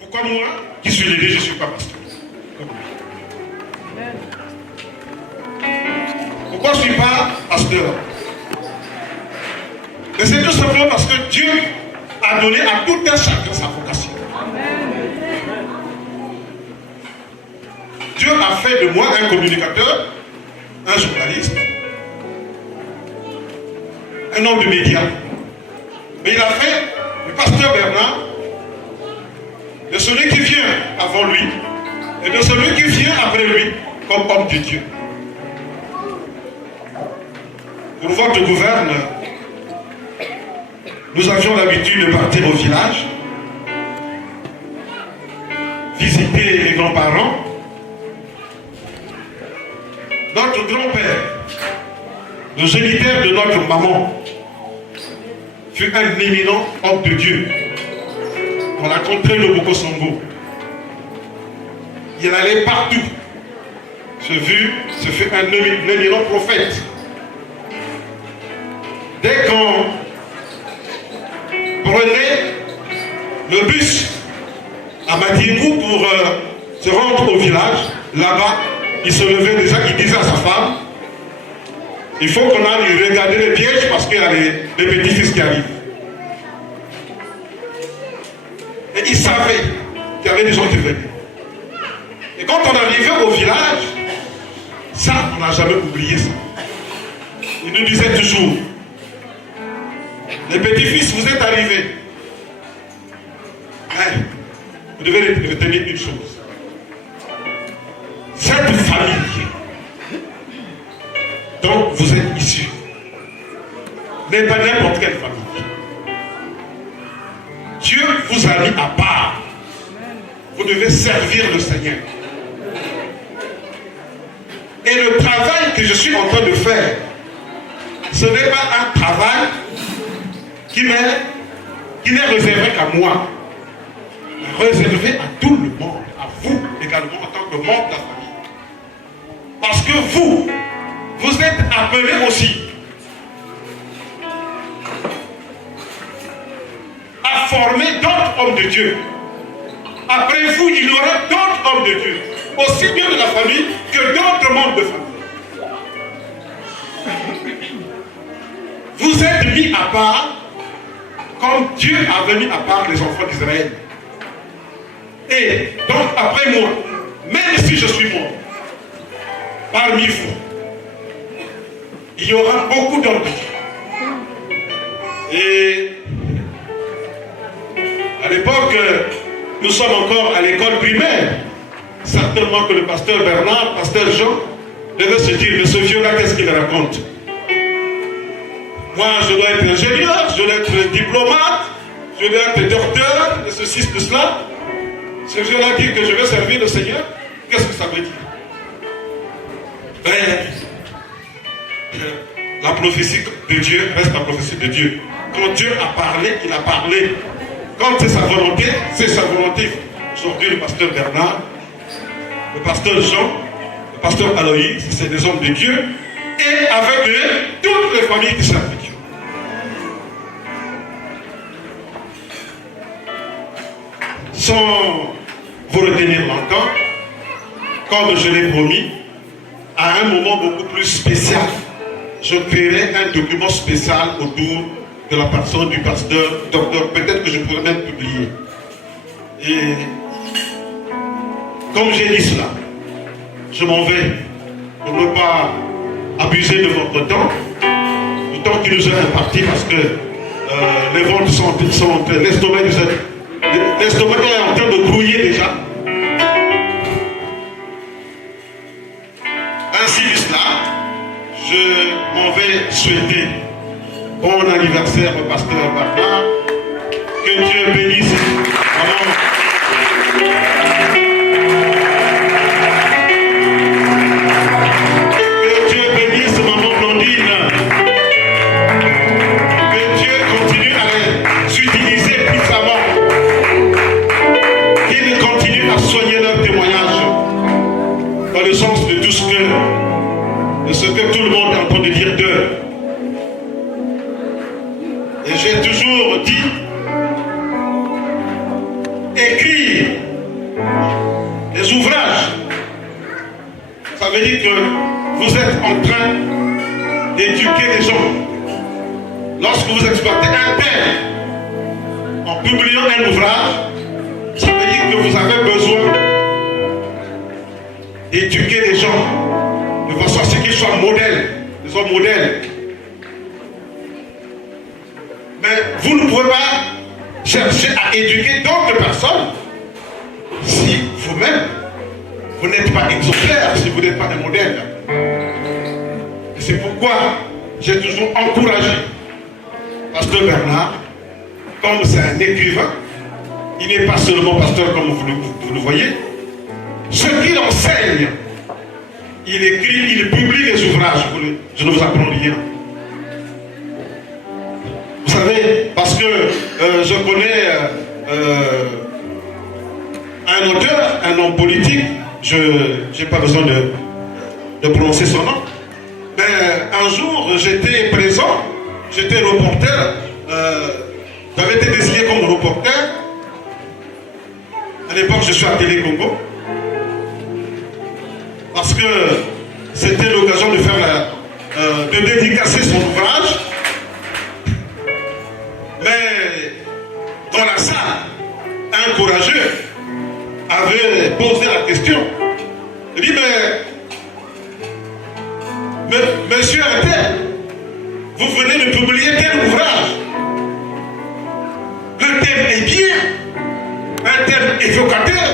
Pourquoi moi, qui suis levé, je ne suis pas pasteur? Pourquoi je ne suis pas pasteur? Et c'est tout simplement parce que Dieu a donné à tout un chacun sa vocation. Dieu a fait de moi un communicateur, un journaliste, un homme de médias. Mais il a fait le pasteur Bernard de celui qui vient avant lui et de celui qui vient après lui comme homme de Dieu. Pour votre gouverne, nous avions l'habitude de partir au village, visiter les grands-parents. Notre grand-père, le géniteur de notre maman, fut un éminent homme de Dieu dans la contrée de Bokosongo. Il allait partout. Ce fut un éminent prophète. Dès qu'on prenait le bus à Matingou pour se rendre au village, là-bas, il se levait déjà, il disait à sa femme, il faut qu'on aille regarder les pièges parce qu'il y a les petits-fils qui arrivent. Et il savait qu'il y avait des gens qui venaient. Et quand on arrivait au village, ça, on n'a jamais oublié ça. Il nous disait toujours, les petits-fils, vous êtes arrivés. Mais, vous devez retenir une chose. Cette famille dont vous êtes issus n'est pas n'importe quelle famille. Dieu vous a mis à part. Vous devez servir le Seigneur. Et le travail que je suis en train de faire, ce n'est pas un travail qui n'est réservé qu'à moi, mais réservé à tout le monde, à vous également en tant que membre de la famille. Parce que vous êtes appelés aussi à former d'autres hommes de Dieu. Après vous, il y aura d'autres hommes de Dieu, aussi bien de la famille que d'autres membres de famille. Vous êtes mis à part comme Dieu avait mis à part les enfants d'Israël. Et donc après moi, même si je suis mort, parmi vous, il y aura beaucoup d'hommes de Dieu. Et à l'époque, nous sommes encore à l'école primaire. Certainement que le pasteur Bernard, le pasteur Jean, devait se dire, mais ce vieux-là, qu'est-ce qu'il raconte? Moi, je dois être ingénieur, je dois être diplomate, je dois être docteur, et ceci, de cela. Ce vieux-là dit que je vais servir le Seigneur. Qu'est-ce que ça veut dire? Ben, la prophétie de Dieu reste la prophétie de Dieu. Quand Dieu a parlé, il a parlé. Quand c'est sa volonté, c'est sa volonté. Aujourd'hui, le pasteur Bernard, le pasteur Jean, le pasteur Aloïs, c'est des hommes de Dieu. Et avec eux, toutes les familles qui servent Dieu. Sans vous retenir longtemps, comme je l'ai promis, à un moment beaucoup plus spécial, je créerai un document spécial autour de la personne du pasteur, docteur, peut-être que je pourrais même publier. Et comme j'ai dit cela, je m'en vais pour ne pas abuser de votre temps, du temps qui nous est imparti, parce que les ventes sont l'estomac est en train de grouiller déjà. Ainsi que cela, je m'en vais souhaiter bon anniversaire au pasteur Bernard. Que Dieu bénisse. Que Dieu bénisse maman Blondine. Que Dieu continue à s'utiliser puissamment. Qu'il continue à soigner leur témoignage. Dans le sens de tout ce que tout le monde est en train de dire d'eux. Et j'ai toujours dit, écrire des ouvrages, ça veut dire que vous êtes en train d'éduquer les gens. Lorsque vous exploitez un thème en publiant un ouvrage, ça veut dire que vous avez besoin d'éduquer les gens de façon à ce qu'ils soient modèles, des hommes modèles. Mais vous ne pouvez pas chercher à éduquer d'autres personnes si vous-même, vous n'êtes pas exemplaire, si vous n'êtes pas un modèle. Et c'est pourquoi j'ai toujours encouragé pasteur Bernard, comme c'est un écrivain, il n'est pas seulement pasteur comme vous le voyez. Ce qu'il enseigne, il écrit, il publie des ouvrages. Je ne vous apprends rien. Vous savez, parce que je connais un auteur, un homme politique, je n'ai pas besoin de prononcer son nom, mais un jour j'étais présent, j'étais reporter, j'avais été désigné comme reporter. À l'époque, je suis à Télé Congo, parce que c'était l'occasion de faire de dédicacer son ouvrage. Mais dans la salle, un courageux avait posé la question. Il dit, mais monsieur Intel, vous venez de publier tel ouvrage. Le thème est bien, un thème évocateur,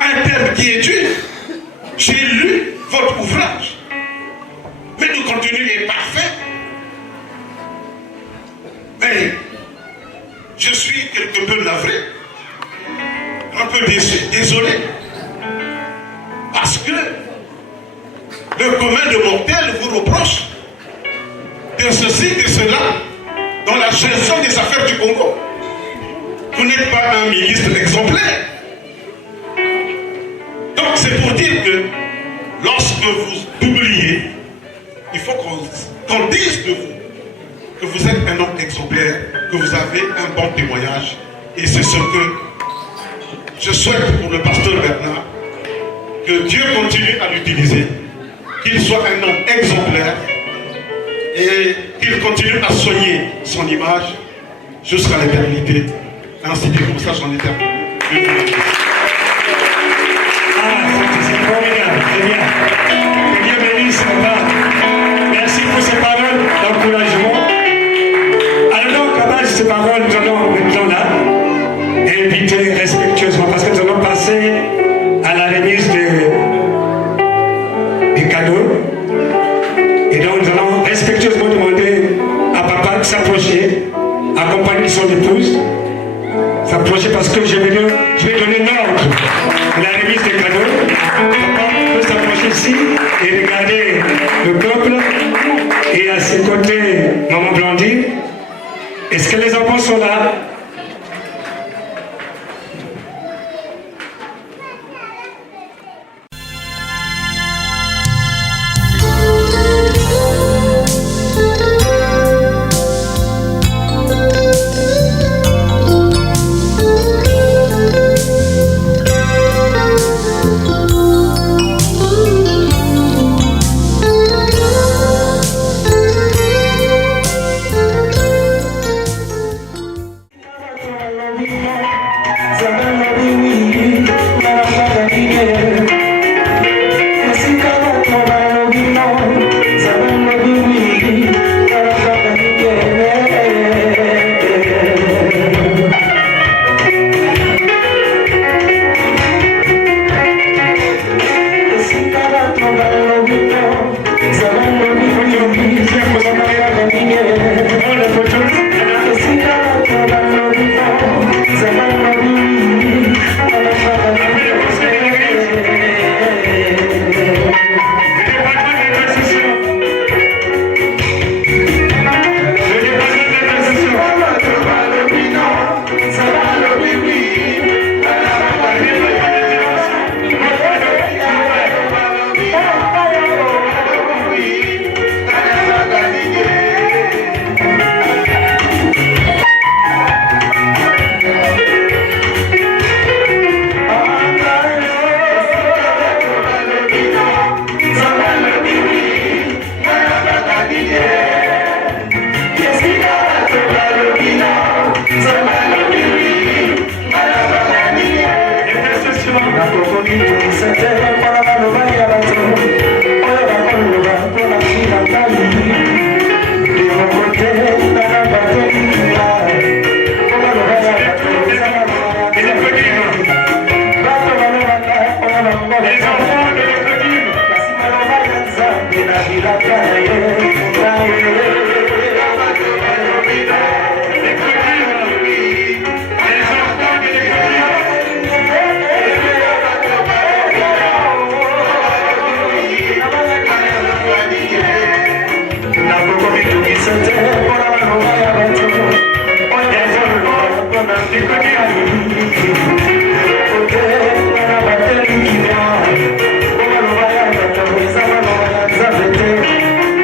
un thème qui étudie. J'ai lu votre ouvrage, mais le contenu est parfait. Mais je suis quelque peu navré, un peu désolé, parce que le commun de mortels vous reproche de ceci, de cela, dans la gestion des affaires du Congo. Vous n'êtes pas un ministre exemplaire. Donc c'est pour dire que lorsque vous oubliez, il faut qu'on dise de vous que vous êtes un homme exemplaire, que vous avez un bon témoignage. Et c'est ce que je souhaite pour le pasteur Bernard, que Dieu continue à l'utiliser, qu'il soit un homme exemplaire et qu'il continue à soigner son image jusqu'à l'éternité. Ainsi dit comme ça, j'en ai terminé. C'est formidable, c'est bien. Que Dieu bénisse son père. Merci pour ces paroles d'encouragement. Alors donc, à base de ces paroles, nous allons maintenant là inviter respectueusement, parce que nous allons passer à la remise des cadeaux. Et donc nous allons respectueusement demander à papa de s'approcher, accompagner son épouse, s'approcher parce que je vais donner l'ordre de la remise des cadeaux. Papa peut s'approcher ici et regarder le peuple. Et à ses côtés, maman Blandine. Est-ce que les enfants sont là? Thank you.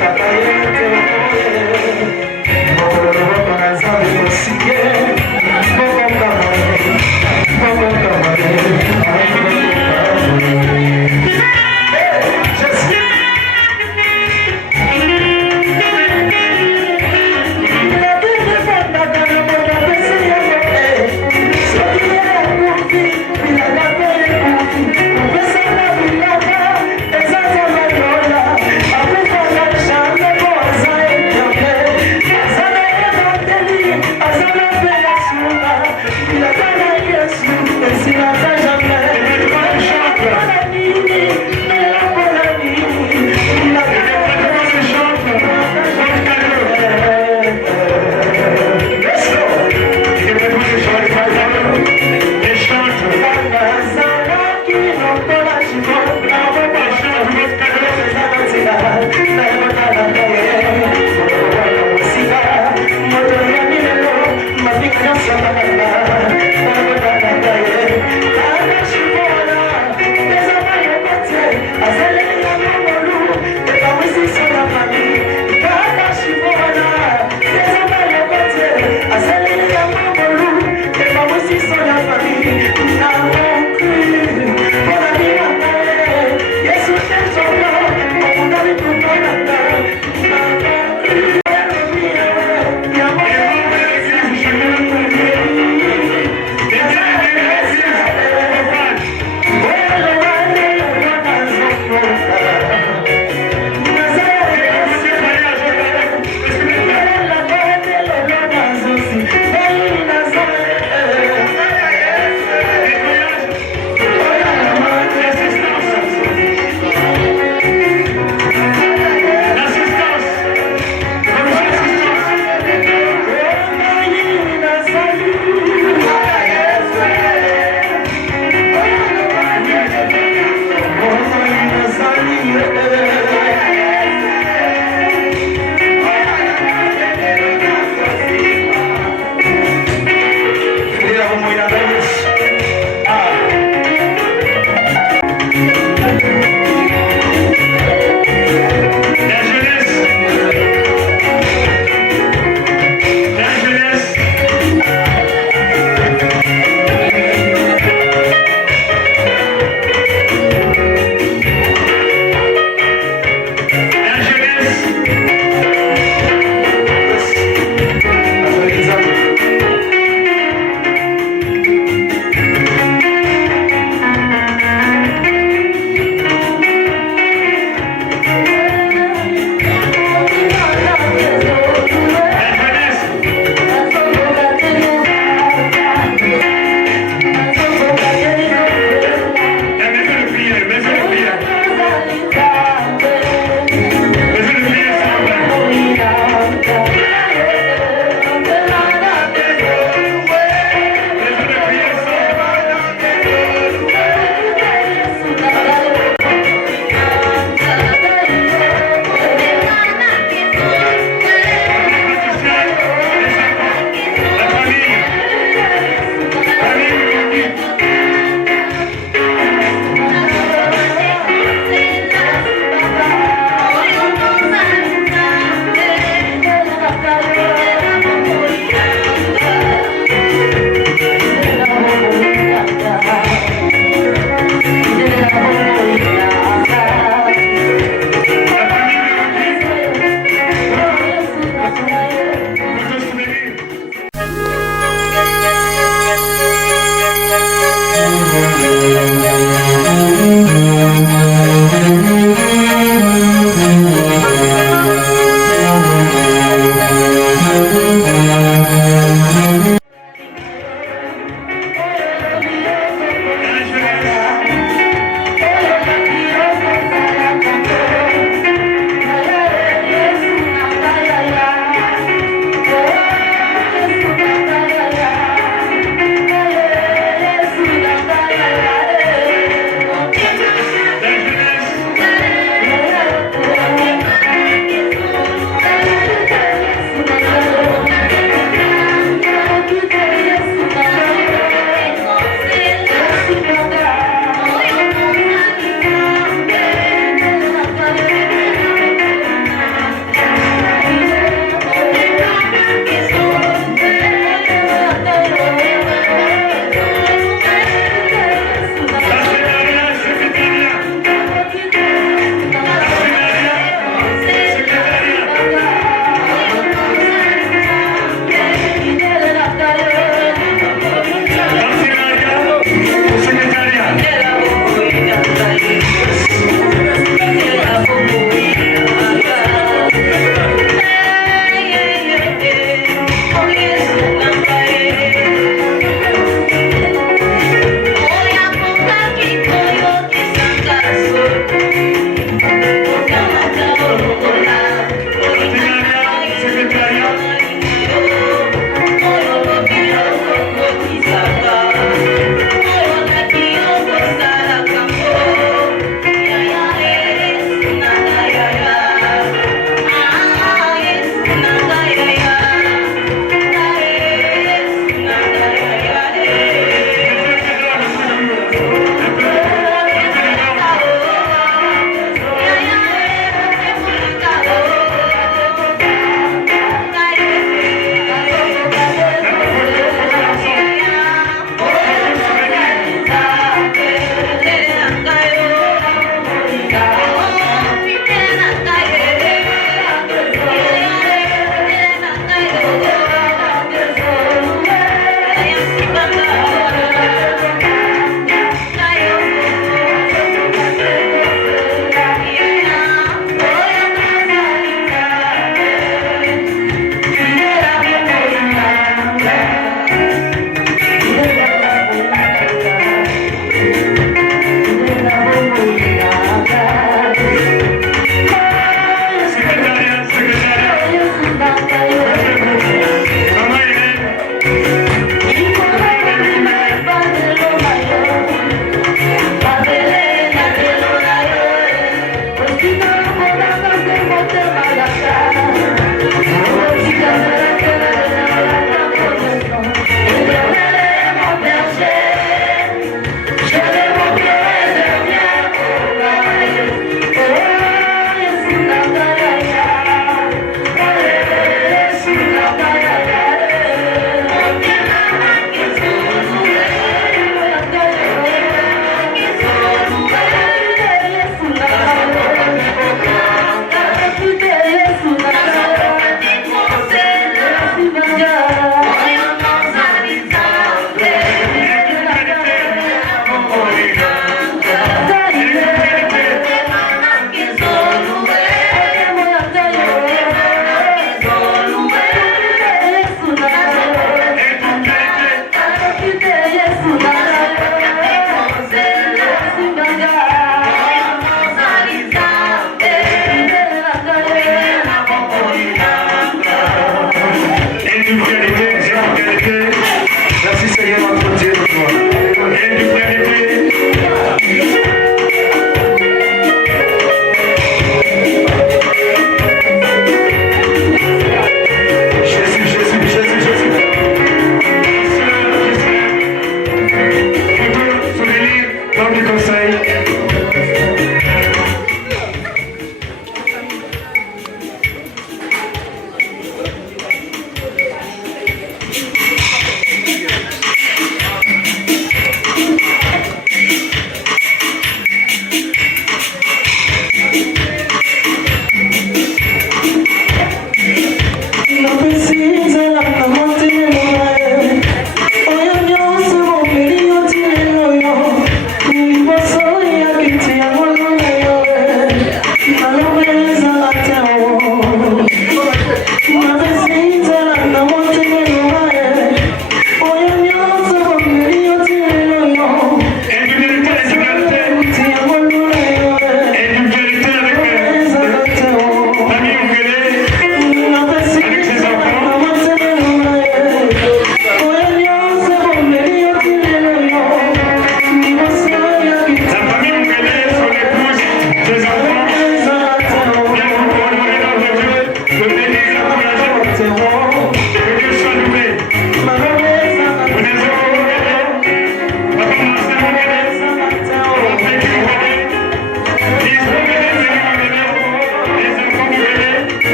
Esa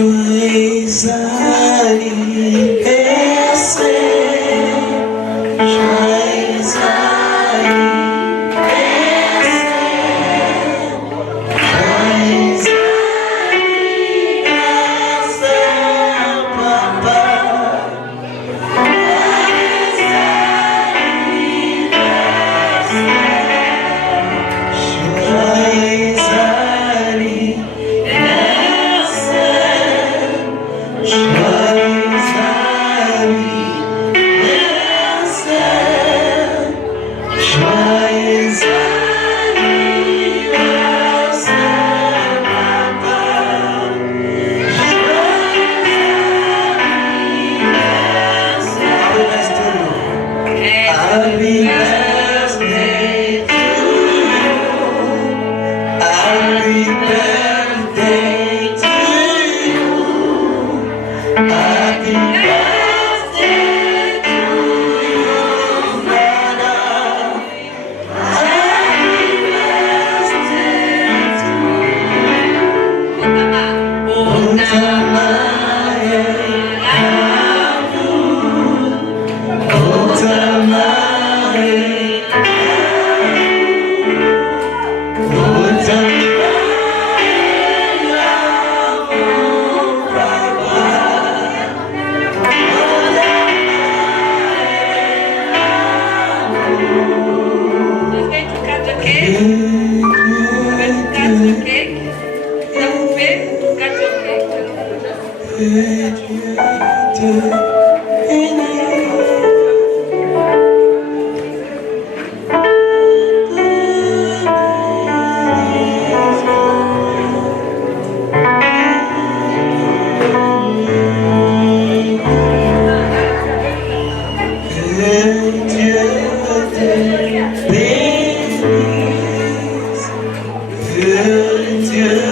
Joyeux anniversaire, joyeux anniversaire, joyeux anniversaire, papa. Joyeux anniversaire. que Dieu